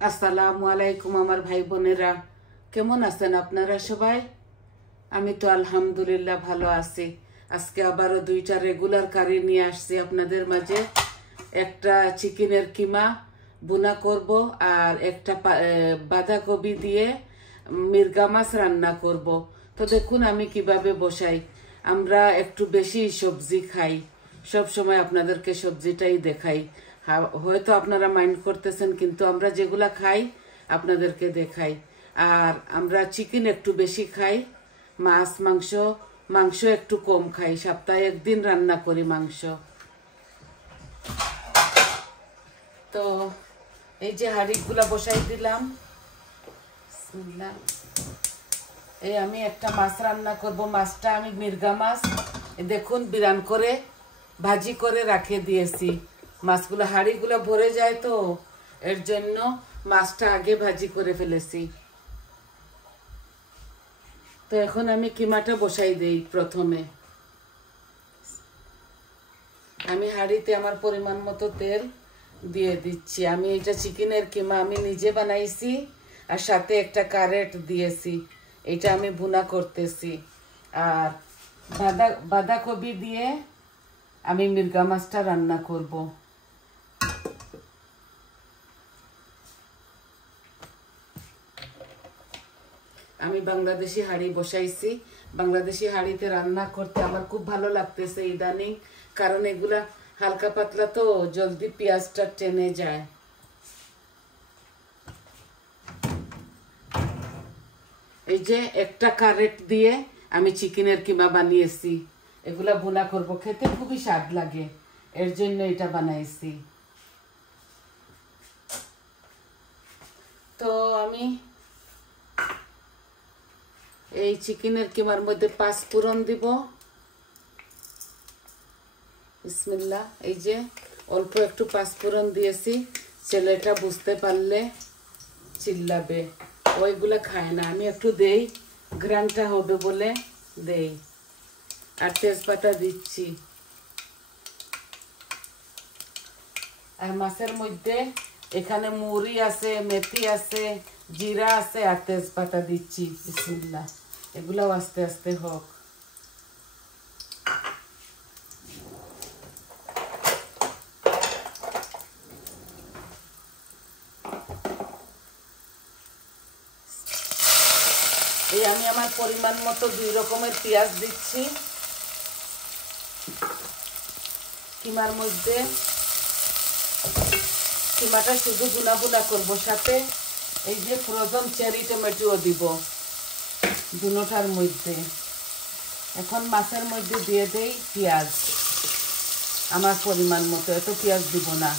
আসসালামু আলাইকুম আমার ভাই বোনেরা, কেমন আছেন আপনারা সবাই? আমি তো আলহামদুলিল্লাহ ভালো আছি। আজকে আবারও দুইটা রেগুলার কারি নিয়ে আসছি আপনাদের মাঝে। একটা চিকেনের কিমা বুনা করব, আর একটা বাঁধাকপি দিয়ে মির্গা মাছ রান্না করব। তো দেখুন আমি কিভাবে বসাই। আমরা একটু বেশি সবজি খাই, সব সময় আপনাদেরকে সবজিটাই দেখাই। হয়তো আপনারা মাইন্ড করতেছেন, কিন্তু আমরা যেগুলা খাই আপনাদেরকে দেখাই। আর আমরা চিকেন একটু বেশি খাই, মাছ মাংস মাংস একটু কম খাই। সপ্তাহে একদিন রান্না করি মাংস। তো এই যে হাঁড়িগুলা বসাই দিলাম। বিসমিল্লাহ। এই আমি একটা মাছ রান্না করব। মাছটা আমি মির্গা মাছ দেখুন বিরান করে ভাজি করে রাখে দিয়েছি। মাছগুলো হাঁড়িগুলো ভরে যায়, তো এর জন্য মাছটা আগে ভাজি করে ফেলেছি। তো এখন আমি কিমাটা বসাই দেই। প্রথমে আমি হাঁড়িতে আমার পরিমাণ মতো তেল দিয়ে দিচ্ছি। আমি এটা চিকেনের কিমা আমি নিজে বানাইছি, আর সাথে একটা কারেট দিয়েছি। এটা আমি ভুনা করতেছি। আর বাঁধাকপি দিয়ে আমি মির্গা মাছটা রান্না করব। আমি বাংলাদেশি হাঁড়ি বসাইছি। বাংলাদেশি হাঁড়িতে রান্না করতে আমার খুব ভালো লাগতেছে ইদানিং, কারণ এগুলা হালকা পাতলা, তো জলদি পেঁয়াজটা টেনে যায়। এই যে একটা কারেট দিয়ে আমি চিকেনের কিমা বানিয়েছি। এগুলা ভুনা করব, খেতে খুবই স্বাদ লাগে, এর জন্য এটা বানাইছি। তো আমি এই চিকেনের কিমার মধ্যে 5 ফোড়ন দিব। বিসমিল্লাহ। এই যে অল্প একটু 5 ফোড়ন দিয়েছি। ছেলেটা বুঝতে পারলে চিল্লাবে, ওইগুলা খায় না। আমি একটু দেই, ঘ্রাণটা হবে বলে দেই। আর তেজপাতা দিচ্ছি। আর মাছের মধ্যে এখানে মুড়ি আছে, মেথি আছে, জিরা আছে, আর তেজপাতা দিচ্ছি। বিসমিল্লাহ। এগুলাও আস্তে আস্তে হোক। এই আমি আমার পরিমাণ মতো 2 রকমের পেঁয়াজ দিচ্ছি কিমার মধ্যে। কিমাটা শুধু বুনা বুনা করবো, সাথে এই যে ফ্রোজেন চেরি টমেটোও দিব দুটার মধ্যে। এখন মাছের মধ্যে দিয়ে দেই পেঁয়াজ আমার পরিমাণ মতো, এত পেঁয়াজ দিব না।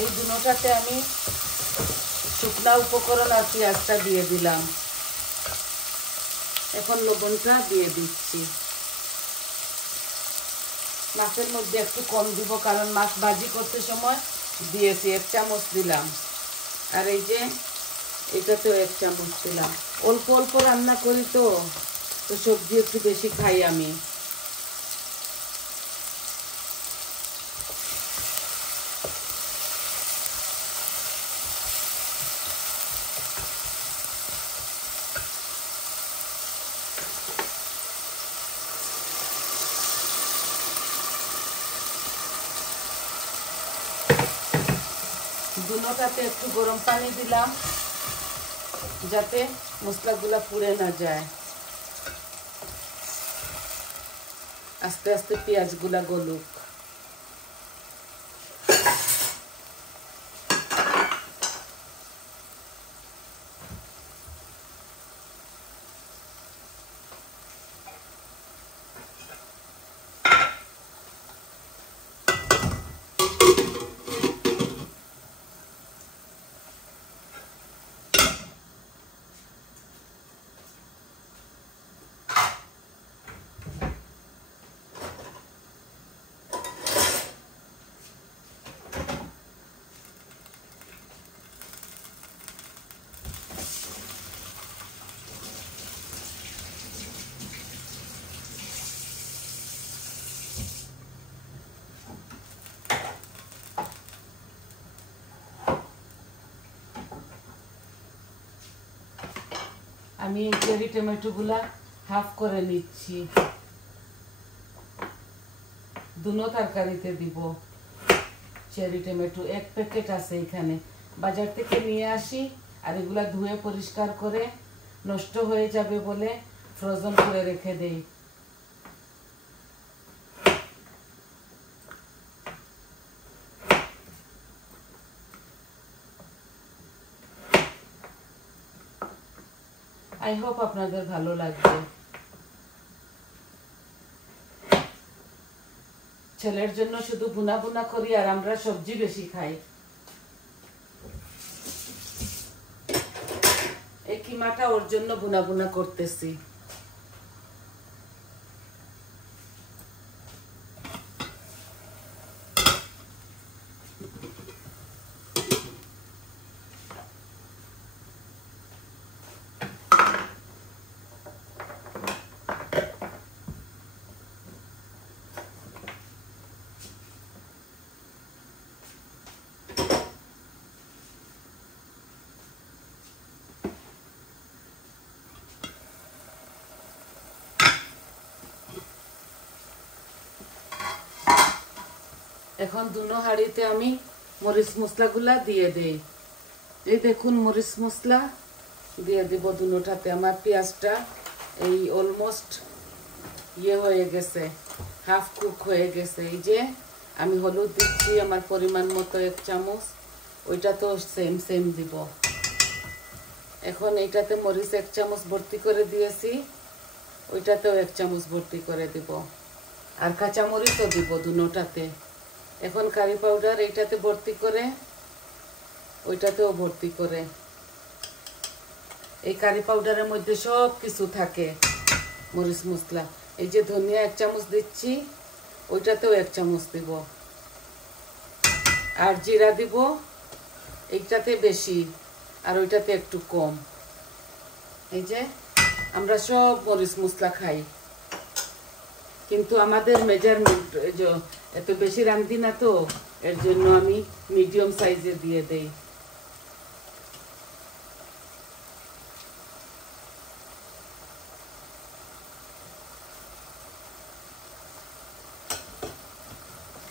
এই দুটাতে আমি শুকনা উপকরণ আর পেঁয়াজটা দিয়ে দিলাম। এখন লবণটা দিয়ে দিচ্ছি। মাছের মধ্যে একটু কম দিব, কারণ মাছ ভাজি করতে সময় দিয়েছি, 1 চামচ দিলাম। আর এই যে এটাতেও 1 চামচ দিলাম। অল্প অল্প রান্না করি, তো সবজি একটু বেশি খাই আমি। দুটাতে একটু গরম পানি দিলাম, যাতে মশলাগুলা পুড়ে না যায়। আস্তে আস্তে পেঁয়াজগুলা গলুক। আমি এই চেরি টমেটোগুলা হাফ করে নিচ্ছি, দুনো তরকারিতে দিব। চেরি টমেটো 1 প্যাকেট আছে এখানে, বাজার থেকে নিয়ে আসি। আর এগুলা ধুয়ে পরিষ্কার করে, নষ্ট হয়ে যাবে বলে ফ্রোজেন করে রেখে দেই। আই হোপ আপনাদের ভালো লাগবে। ছেলের জন্য শুধু বুনা বুনা করি, আর আমরা সবজি বেশি খাই। এই কিমাটা ওর জন্য বুনা বুনা করতেছি। এখন দুনো হাঁড়িতে আমি মরিচ মশলাগুলা দিয়ে দেই। এই দেখুন মরিচ মশলা দিয়ে দিব দুনোটাতে। আমার পেঁয়াজটা এই অলমোস্ট হয়ে গেছে, হাফ কুক হয়ে গেছে। এই যে আমি হলুদ দিচ্ছি আমার পরিমাণ মতো 1 চামচ, ওইটা তো সেম সেম দিব। এখন এইটাতে মরিচ 1 চামচ ভর্তি করে দিয়েছি, ওইটাতেও 1 চামচ ভর্তি করে দিব। আর কাঁচা মরিচও দিব দুনোটাতে। এখন কারি পাউডার এইটাতে ভর্তি করে, ওইটাতেও ভর্তি করে। এই কারি পাউডারের মধ্যে সব কিছু থাকে, মরিচ মশলা। এই যে ধনিয়া 1 চামচ দিচ্ছি, ওইটাতেও 1 চামচ দিব। আর জিরা দিব, এইটাতে বেশি আর ওইটাতে একটু কম। এই যে আমরা সব মরিচ মশলা খাই, কিন্তু আমাদের মেজারমেন্ট এত বেশি রাঁধি না, তো এর জন্য আমি মিডিয়াম সাইজে দিয়ে দেই।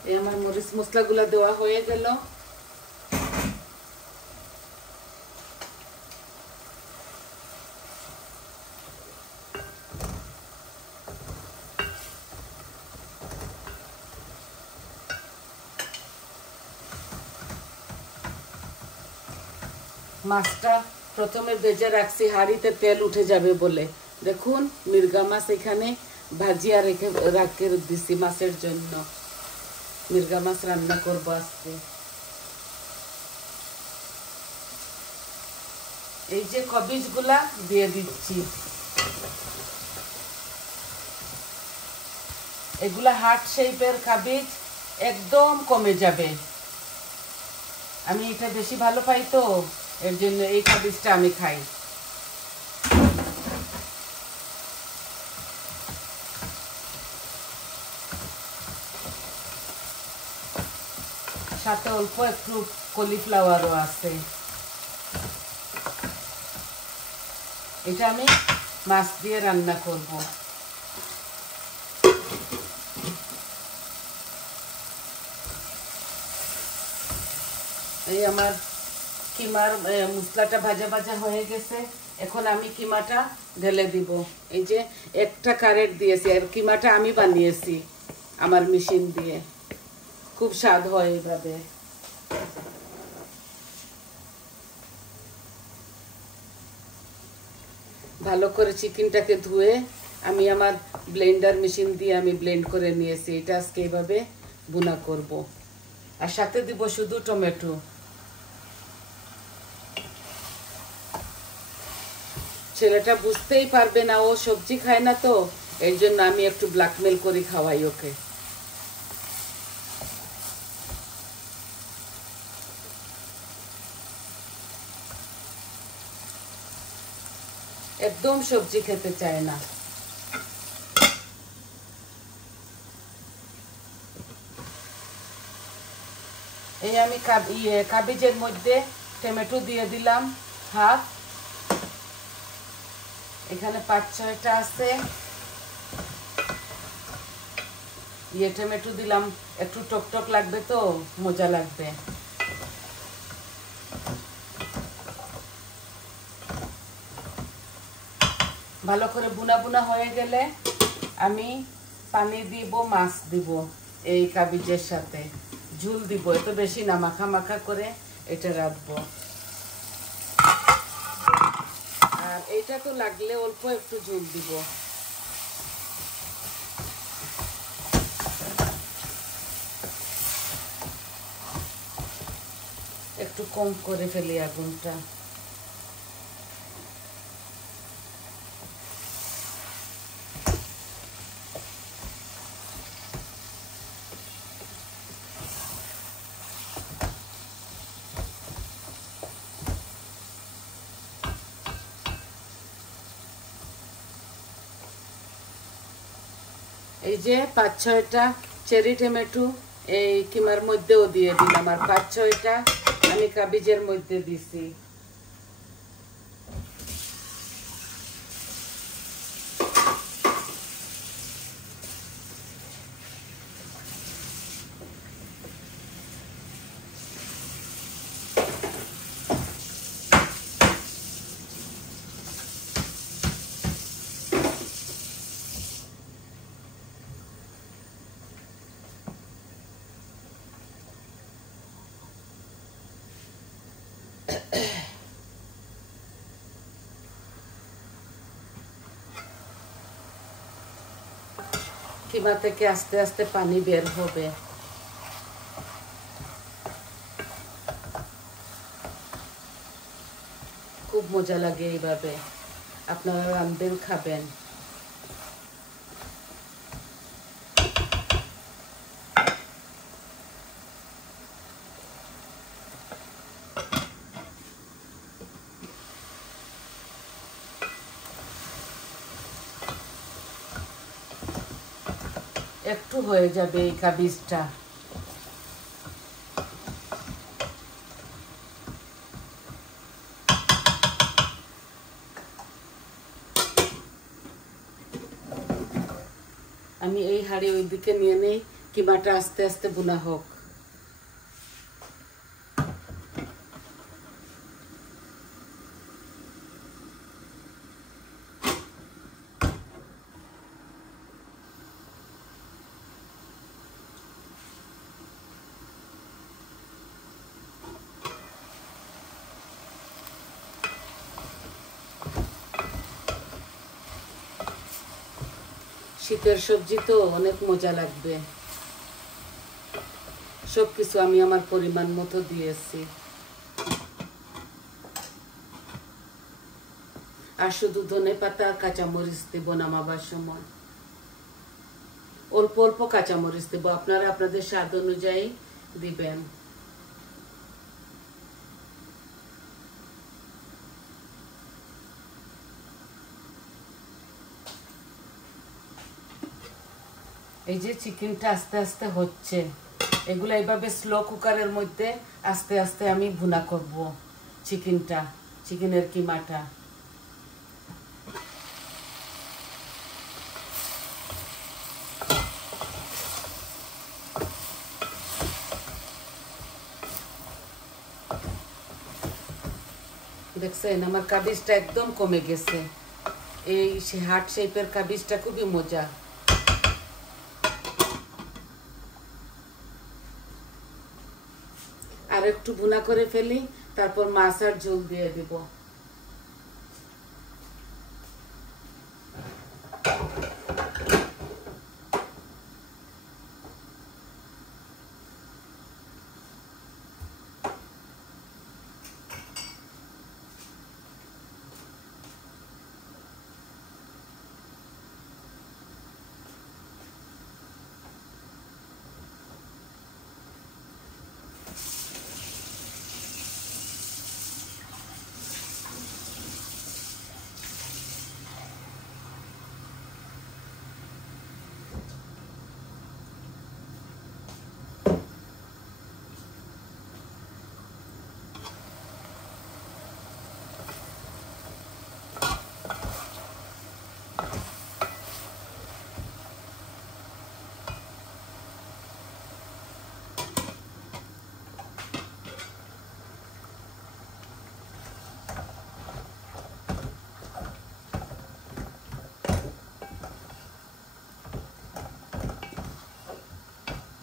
এই আমার মরিচ মশলাগুলো দেওয়া হয়ে গেল। মাছটা প্রথমে ভেজে রাখছি, হাঁড়িতে তেল উঠে যাবে বলে। দেখুন মির্গা মাছ এখানে ভাজিয়া রেখে দিছি মাছের জন্য। মির্গা মাছ রান্না করবো আজকে। এই যে কবিজগুলা দিয়ে দিচ্ছি। এগুলা হার্ট শেপের কাবিজ, একদম কমে যাবে। আমি এটা বেশি ভালো পাই, তো এর জন্য এই কাবিজটা আমি খাই। সাথে অল্প একটু কলিফ্লাওয়ারও আছে। এটা আমি মাছ দিয়ে রান্না করব। এই আমার কিমার মশলাটা ভাজা ভাজা হয়ে গেছে। এখন আমি কিমাটা ঢেলে দিব। এই যে একটা কারেট দিয়েছি, আর কিমাটা আমি বানিয়েছি আমার মেশিন দিয়ে। খুব স্বাদ হয় এইভাবে। ভালো করে চিকেনটাকে ধুয়ে আমি আমার ব্লেন্ডার মেশিন দিয়ে আমি ব্লেন্ড করে নিয়েছি। এটা আজকে এইভাবে বুনা করব। আর সাথে দিব শুধু টমেটো। ছেলেটা বুঝতেই পারবে না, ও সবজি খায় না, তো এই জন্য আমি একটু ব্ল্যাকমেল করে খাওয়াই ওকে। একদম সবজি খেতে চায় না। এই আমি কাবেজের মধ্যে টমেটো দিয়ে দিলাম হাফ। এখানে 5-6টা আছে। টমেটো দিলাম, একটু টক লাগবে তো মজা লাগবে। ভালো করে বুনা হয়ে গেলে আমি পানি দিব, মাছ দিব, এই কাবিজের সাথে ঝুল দিব। এত বেশি না, মাখা মাখা করে এটা রাখবো। আর এইটা তো লাগলে অল্প একটু ঝুল দিব। একটু কম করে ফেলি আগুনটা। এই যে 5-6টা চেরি টমেটো এই কিমার মধ্যেও দিয়ে দিলাম, আর 5-6টা আমি কাবিজের মধ্যে দিছি। কিমা থেকে আস্তে আস্তে পানি বের হবে। খুব মজা লাগে এইভাবে, আপনারা রাঁধবেন, খাবেন। একটু হয়ে যাবে এই কাবিজটা। আমি এই হাঁড়ি ওইদিকে নিয়ে নেই, কিমাটা আস্তে আস্তে বোনা হোক। শীতের সবজি তো অনেক মজা লাগবে। সবকিছু আমি আমার পরিমাণ মতো দিয়েছি। আর শুধু ধনেপাতা কাঁচামরিচ দেব নামাবার সময়। অল্প অল্প কাঁচামরিচ দেব, আপনারা আপনাদের স্বাদ অনুযায়ী দিবেন। এই যে চিকেনটা আস্তে আস্তে হচ্ছে, এগুলো এইভাবে স্লো কুকারের মধ্যে আস্তে আস্তে আমি ভুনা করব চিকেনের কিমাটা। দেখছেন আমার কাবিজটা একদম কমে গেছে। এই হার্ট শেপের কাবিজটা খুবই মজা। আর একটু ভুনা করে ফেলি, তারপর মাছ আর ঝোল দিয়ে দিব।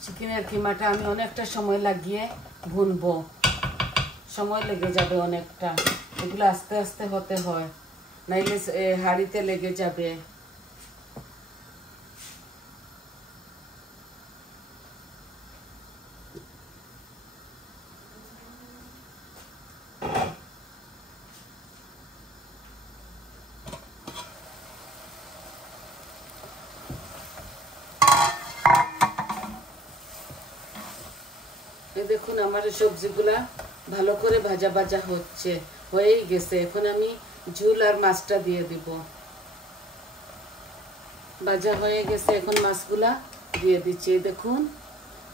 চিকেনের কিমাটা আমি অনেকটা সময় লাগিয়ে ভুনবো, সময় লেগে যাবে অনেকটা। এগুলো আস্তে আস্তে হতে হয়, নাইলে হাঁড়িতে লেগে যাবে। দেখুন আমার সবজিগুলা ভালো করে ভাজা ভাজা হচ্ছে, হয়েই গেছে। এখন আমি ঝুল আর মাছটা দিয়ে দিব। ভাজা হয়ে গেছে, এখন মাছগুলা দিয়ে দিচ্ছি। দেখুন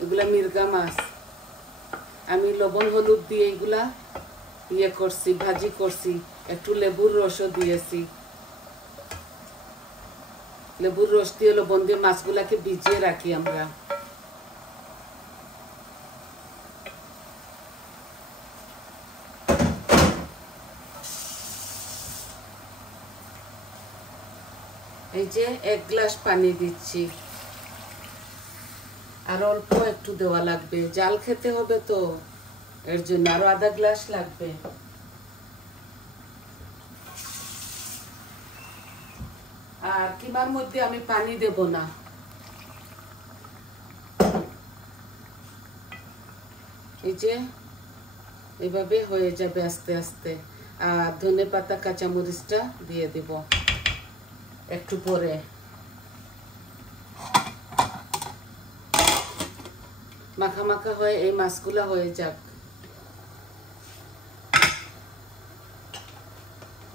এগুলা মির্গা মাছ, আমি লবণ হলুদ দিয়ে এগুলা করছি, ভাজি করছি। একটু লেবুর রসও দিয়েছি। লেবুর রস দিয়ে লবণ দিয়ে মাছগুলাকে ভিজিয়ে রাখি আমরা। এই যে 1 গ্লাস পানি দিচ্ছি, আর অল্প একটু দেওয়া লাগবে, জাল খেতে হবে তো, এর জন্য আরো আধা গ্লাস লাগবে। আর কিমার মধ্যে আমি পানি দেব না। এই যে এভাবে হয়ে যাবে আস্তে আস্তে। আর ধনে পাতা কাঁচামরিচটা দিয়ে দেব একটু পরে। মাখা মাখা হয়ে এই মাছগুলা হয়ে যাক।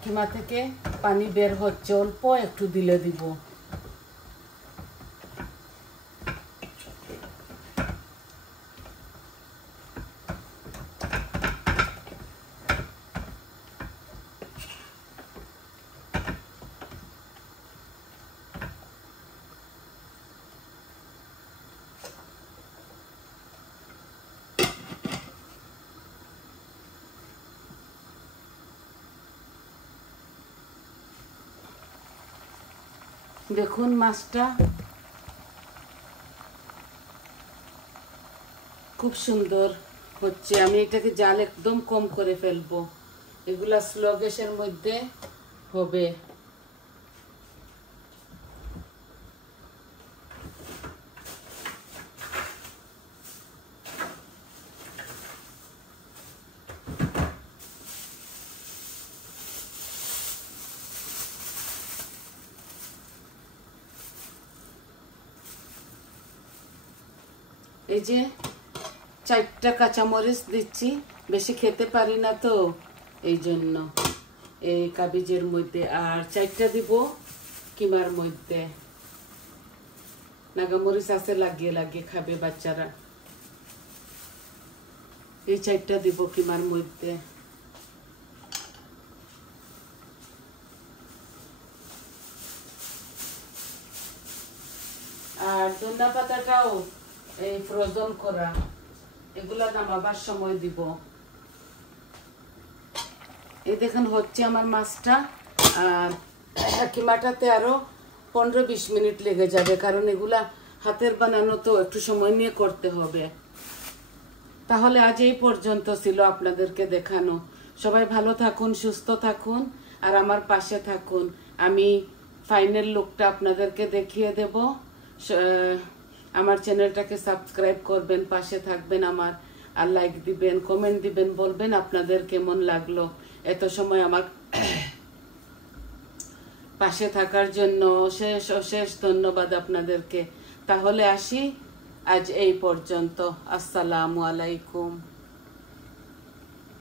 কিমা থেকে পানি বের হচ্ছে, অল্প একটু দিলে দিব। দেখুন মাছটা খুব সুন্দর হচ্ছে। আমি এটাকে জাল একদম কম করে ফেলবো, এগুলা স্লো গ্যাসের মধ্যে হবে। এই যে 4টা কাঁচামরিচ দিচ্ছি, বেশি খেতে পারি না তো এই জন্য এই কাবিজের মধ্যে। আর 4টা দিব কিমার মধ্যে। নাগামরিচ আছে, লাগিয়ে লাগিয়ে খাবে বাচ্চারা। এই 4টা দিব কিমার মধ্যে। আর ধনিয়া পাতাটাও এই ফ্রোজন করা, এগুলা নামাবার সময় দিব। এই দেখেন হচ্ছে আমার মাছটা। আর কিমাটাতে আরো 15-20 মিনিট লেগে যাবে, কারণ এগুলা হাতের বানানো তো একটু সময় নিয়ে করতে হবে। তাহলে আজ এই পর্যন্ত ছিল আপনাদেরকে দেখানো। সবাই ভালো থাকুন, সুস্থ থাকুন, আর আমার পাশে থাকুন। আমি ফাইনাল লুকটা আপনাদেরকে দেখিয়ে দেব। আমার চ্যানেলটাকে সাবস্ক্রাইব করবেন, পাশে থাকবেন আমার, আর লাইক দিবেন, কমেন্ট দিবেন, বলবেন আপনাদের কেমন লাগলো। এত সময় আমার পাশে থাকার জন্য অশেষ অশেষ ধন্যবাদ আপনাদেরকে। তাহলে আসি আজ এই পর্যন্ত। আসসালামু আলাইকুম।